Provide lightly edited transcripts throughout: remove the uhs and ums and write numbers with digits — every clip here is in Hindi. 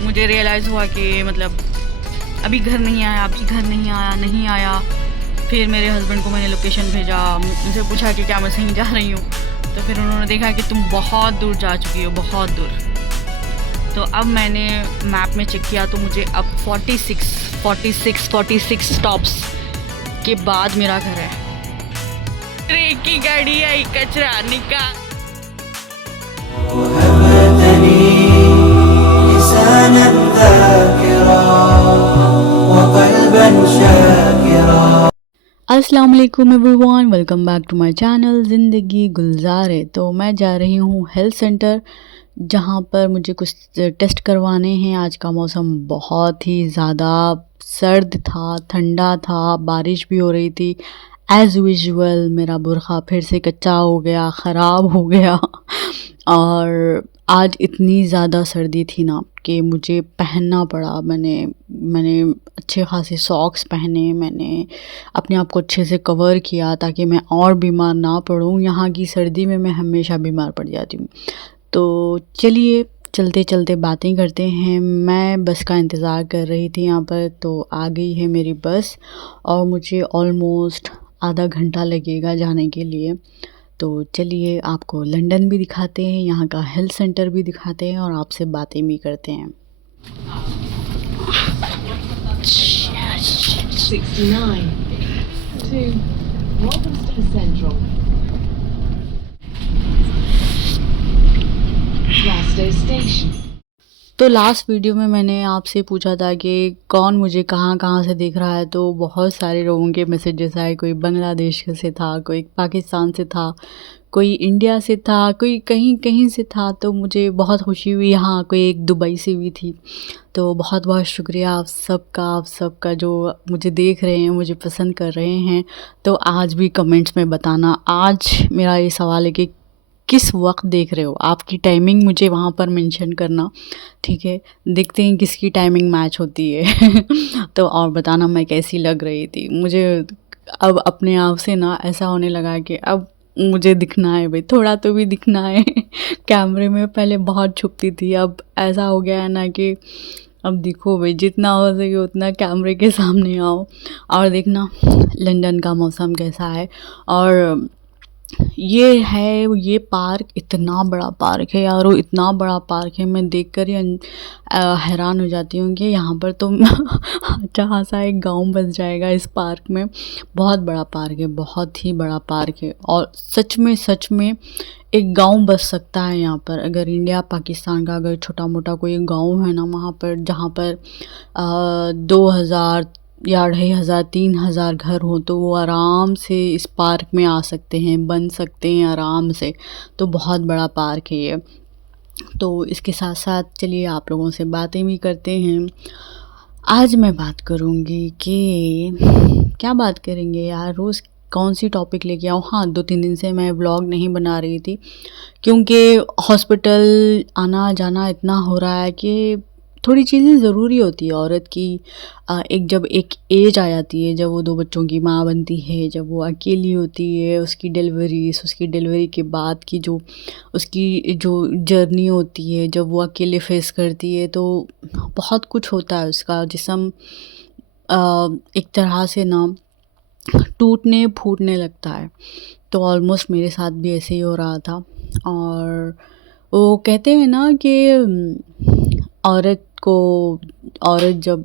मुझे रियलाइज़ हुआ कि मतलब अभी घर नहीं आया, अभी घर नहीं आया। फिर मेरे हस्बैंड को मैंने लोकेशन भेजा, उनसे पूछा कि क्या मैं सही जा रही हूँ। तो फिर उन्होंने देखा कि तुम बहुत दूर जा चुकी हो, बहुत दूर। तो अब मैंने मैप में चेक किया तो मुझे अब 46 स्टॉप्स के बाद मेरा घर है। ट्रेन की गाड़ी आई कचरा निकाल। अस्सलाम वालेकुम everyone, welcome back to my channel Zindagi Gulzar है। तो मैं जा रही हूँ हेल्थ सेंटर, जहाँ पर मुझे कुछ टेस्ट करवाने हैं। आज का मौसम बहुत ही ज़्यादा सर्द था, ठंडा था, बारिश भी हो रही थी। एज़ यूजुअल मेरा बुरखा फिर से कच्चा हो गया, ख़राब हो गया और आज इतनी ज़्यादा सर्दी थी ना कि मुझे पहनना पड़ा। मैंने अच्छे खासे सॉक्स पहने, मैंने अपने आप को अच्छे से कवर किया ताकि मैं और बीमार ना पड़ूँ। यहाँ की सर्दी में मैं हमेशा बीमार पड़ जाती हूँ। तो चलिए चलते चलते बातें करते हैं। मैं बस का इंतज़ार कर रही थी यहाँ पर, तो आ गई है मेरी बस और मुझे ऑलमोस्ट आधा घंटा लगेगा जाने के लिए। तो चलिए आपको लंदन भी दिखाते हैं, यहाँ का हेल्थ सेंटर भी दिखाते हैं और आपसे बातें भी करते हैं। 69 to Walthamstow Central. Glasgow Station. तो लास्ट वीडियो में मैंने आपसे पूछा था कि कौन मुझे कहाँ कहाँ से देख रहा है, तो बहुत सारे लोगों के मैसेजेस आए। कोई बांग्लादेश से था, कोई पाकिस्तान से था, कोई इंडिया से था, कोई कहीं कहीं से था। तो मुझे बहुत खुशी हुई। हाँ, कोई एक दुबई से भी थी। तो बहुत बहुत शुक्रिया आप सबका जो मुझे देख रहे हैं, मुझे पसंद कर रहे हैं। तो आज भी कमेंट्स में बताना। आज मेरा ये सवाल है कि किस वक्त देख रहे हो, आपकी टाइमिंग मुझे वहाँ पर मेंशन करना, ठीक है। देखते हैं किसकी टाइमिंग मैच होती है तो और बताना मैं कैसी लग रही थी। मुझे अब अपने आप से ना ऐसा होने लगा कि अब मुझे दिखना है भाई, थोड़ा तो भी दिखना है कैमरे में पहले बहुत छुपती थी, अब ऐसा हो गया है ना कि अब दिखो भाई, जितना हो सके उतना कैमरे के सामने आओ। और देखना लंदन का मौसम कैसा है। और ये पार्क इतना बड़ा पार्क है यार, वो इतना बड़ा पार्क है, मैं देखकर ही हैरान हो जाती हूँ कि यहाँ पर तो अच्छा खासा एक गाँव बस जाएगा इस पार्क में। बहुत बड़ा पार्क है, बहुत ही बड़ा पार्क है और सच में एक गांव बस सकता है यहाँ पर। अगर इंडिया पाकिस्तान का अगर छोटा मोटा कोई गांव है ना वहाँ पर, जहाँ पर 2000 या 2500 3000 घर हो, तो वो आराम से इस पार्क में आ सकते हैं, बन सकते हैं आराम से। तो बहुत बड़ा पार्क है ये। तो इसके साथ साथ चलिए आप लोगों से बातें भी करते हैं। आज मैं बात करूँगी कि क्या बात करेंगे यार, रोज़ कौन सी टॉपिक लेके आऊँ। हाँ, 2-3 दिन से मैं व्लॉग नहीं बना रही थी क्योंकि हॉस्पिटल आना जाना इतना हो रहा है कि थोड़ी चीज़ें ज़रूरी होती है औरत की। जब एक एज आ जाती है, जब वो 2 बच्चों की माँ बनती है, जब वो अकेली होती है, उसकी डिलीवरी के बाद की जो उसकी जो जर्नी होती है, जब वो अकेले फेस करती है, तो बहुत कुछ होता है। उसका जिस्म एक तरह से ना टूटने फूटने लगता है। तो ऑलमोस्ट मेरे साथ भी ऐसे ही हो रहा था। और वो कहते हैं ना कि औरत को औरत जब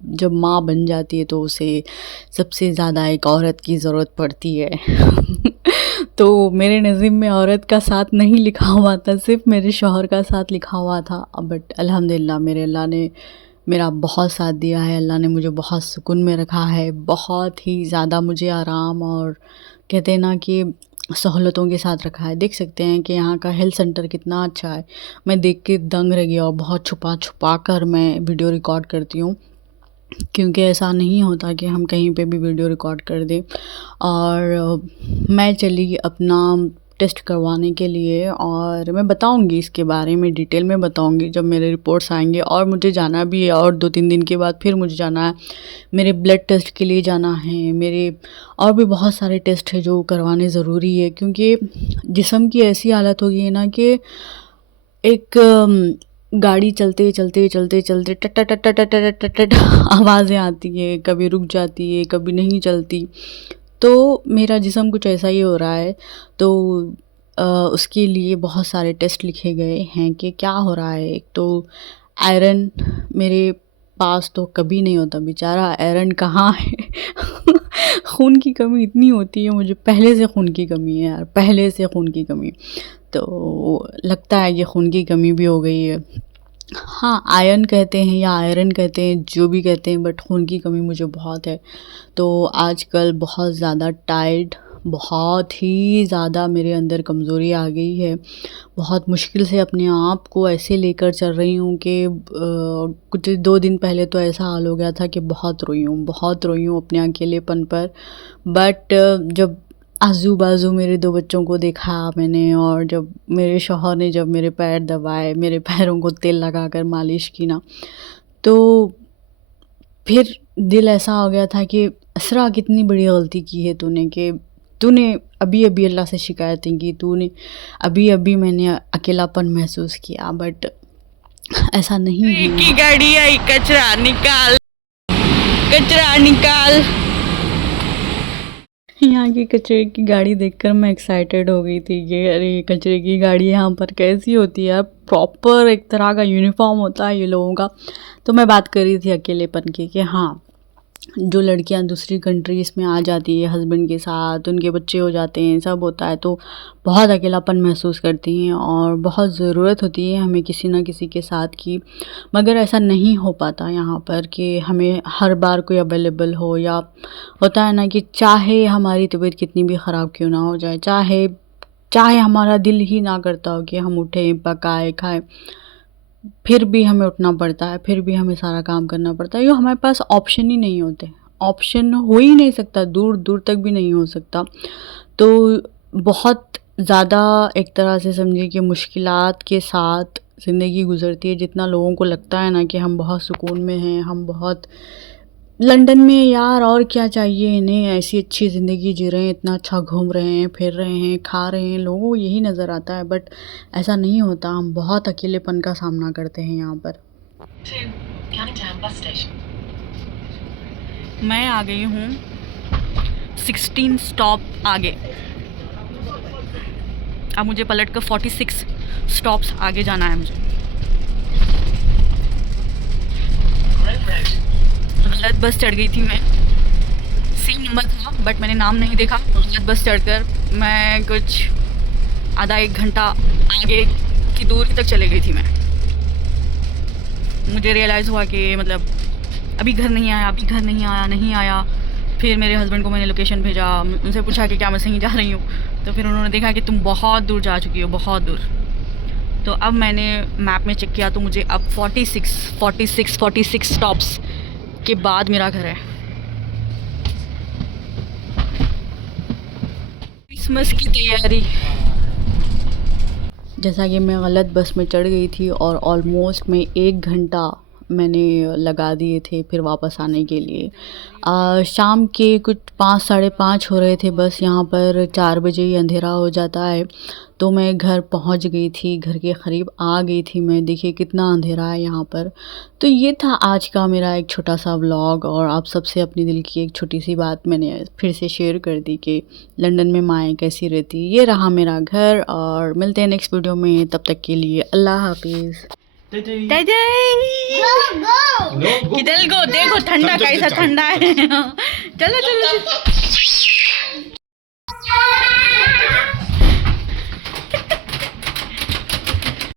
जब माँ बन जाती है तो उसे सबसे ज़्यादा एक औरत की ज़रूरत पड़ती है तो मेरे नसीब में औरत का साथ नहीं लिखा हुआ था, सिर्फ मेरे शौहर का साथ लिखा हुआ था। बट अल्हम्दुलिल्लाह मेरे अल्लाह ने मेरा बहुत साथ दिया है। अल्लाह ने मुझे बहुत सुकून में रखा है, बहुत ही ज़्यादा मुझे आराम और कहते हैं ना कि सहूलतों के साथ रखा है। देख सकते हैं कि यहाँ का हेल्थ सेंटर कितना अच्छा है। मैं देख के दंग रह गया और बहुत छुपा छुपा कर मैं वीडियो रिकॉर्ड करती हूँ, क्योंकि ऐसा नहीं होता कि हम कहीं पे भी वीडियो रिकॉर्ड कर दें। और मैं चली अपना टेस्ट करवाने के लिए और मैं बताऊंगी इसके बारे में, डिटेल में बताऊंगी जब मेरे रिपोर्ट्स आएंगे। और मुझे जाना भी है और 2-3 दिन के बाद फिर मुझे जाना है, मेरे ब्लड टेस्ट के लिए जाना है, मेरे और भी बहुत सारे टेस्ट है जो करवाने ज़रूरी है। क्योंकि जिस्म की ऐसी हालत हो गई है ना कि एक गाड़ी चलते चलते चलते चलते टट टट टट टट टट टट टट आवाज़ें आती है, कभी रुक जाती है, कभी नहीं चलती। तो मेरा जिस्म कुछ ऐसा ही हो रहा है। तो उसके लिए बहुत सारे टेस्ट लिखे गए हैं कि क्या हो रहा है। एक तो आयरन मेरे पास तो कभी नहीं होता, बेचारा आयरन कहाँ है। खून की कमी इतनी होती है मुझे, पहले से खून की कमी है यार, पहले से खून की कमी। तो लगता है कि खून की कमी भी हो गई है। हाँ, आयरन कहते हैं या आयरन कहते हैं, जो भी कहते हैं, बट खून की कमी मुझे बहुत है। तो आजकल बहुत ज़्यादा टायर्ड, बहुत ही ज़्यादा मेरे अंदर कमज़ोरी आ गई है। बहुत मुश्किल से अपने आप को ऐसे लेकर चल रही हूँ कि कुछ 2 दिन पहले तो ऐसा हाल हो गया था कि बहुत रोई हूँ अपने अकेलेपन पर। बट जब आजू-बाजू मेरे 2 बच्चों को देखा मैंने, और जब मेरे शौहर ने जब मेरे पैर दबाए, मेरे पैरों को तेल लगाकर मालिश की ना, तो फिर दिल ऐसा हो गया था कि असरा कितनी बड़ी गलती की है तूने, कि तूने अभी-अभी अल्लाह से शिकायतें की, तूने अभी-अभी मैंने अकेलापन महसूस किया, बट ऐसा नहीं है। की गाड़ी आई, कचरा निकाल, कचरा निकाल। यहाँ की कचरे की गाड़ी देखकर मैं एक्साइटेड हो गई थी कि अरे कचरे की गाड़ी यहाँ पर कैसी होती है यार, प्रॉपर एक तरह का यूनिफॉर्म होता है ये लोगों का। तो मैं बात कर रही थी अकेलेपन की कि हाँ, जो लड़कियां दूसरी कंट्रीज़ में आ जाती है हस्बैंड के साथ, उनके बच्चे हो जाते हैं, सब होता है, तो बहुत अकेलापन महसूस करती हैं और बहुत ज़रूरत होती है हमें किसी ना किसी के साथ की। मगर ऐसा नहीं हो पाता यहाँ पर कि हमें हर बार कोई अवेलेबल हो, या होता है ना कि चाहे हमारी तबीयत कितनी भी ख़राब क्यों ना हो जाए, चाहे हमारा दिल ही ना करता हो कि हम उठें, पकाएं, खाएं, फिर भी हमें उठना पड़ता है, फिर भी हमें सारा काम करना पड़ता है। ये हमारे पास ऑप्शन ही नहीं होते, ऑप्शन हो ही नहीं सकता, दूर दूर तक भी नहीं हो सकता। तो बहुत ज़्यादा एक तरह से समझिए कि मुश्किलात के साथ ज़िंदगी गुज़रती है। जितना लोगों को लगता है ना कि हम बहुत सुकून में हैं, हम बहुत लंदन में यार और क्या चाहिए इन्हें, ऐसी अच्छी ज़िंदगी जी रहे हैं, इतना अच्छा घूम रहे हैं, फिर रहे हैं, खा रहे हैं, लोगों को यही नज़र आता है, बट ऐसा नहीं होता। हम बहुत अकेलेपन का सामना करते हैं यहाँ पर। To Canning Town bus station. मैं आ गई हूँ 16 स्टॉप आगे। अब मुझे पलट कर 46 स्टॉप्स आगे जाना है मुझे। Grove Road. गलत बस चढ़ गई थी मैं, सेम नंबर था बट मैंने नाम नहीं देखा। गलत बस चढ़कर मैं कुछ आधा 1 घंटा आगे की दूरी तक चले गई थी मैं। मुझे रियलाइज़ हुआ कि मतलब अभी घर नहीं आया। फिर मेरे हस्बैंड को मैंने लोकेशन भेजा, उनसे पूछा कि क्या मैं सही जा रही हूँ, तो फिर उन्होंने देखा कि तुम बहुत दूर जा चुकी हो, बहुत दूर। तो अब मैंने मैप में चेक किया तो मुझे अब 46 स्टॉप्स के बाद मेरा घर है। क्रिसमस की तैयारी। जैसा कि मैं गलत बस में चढ़ गई थी और ऑलमोस्ट मैं 1 घंटा मैंने लगा दिए थे फिर वापस आने के लिए। शाम के कुछ 5 साढ़े 5 हो रहे थे, बस यहाँ पर 4 बजे ही अंधेरा हो जाता है। तो मैं घर पहुँच गई थी, घर के क़रीब आ गई थी मैं। देखिए कितना अंधेरा है यहाँ पर। तो ये था आज का मेरा एक छोटा सा व्लॉग, और आप सबसे अपनी दिल की एक छोटी सी बात मैंने फिर से शेयर कर दी कि लंदन में माएँ कैसी रहती। ये रहा मेरा घर, और मिलते हैं नेक्स्ट वीडियो में। तब तक के लिए अल्लाह हाफिज़। किधर को देखो, ठंडा कैसा ठंडा है। चलो चलो।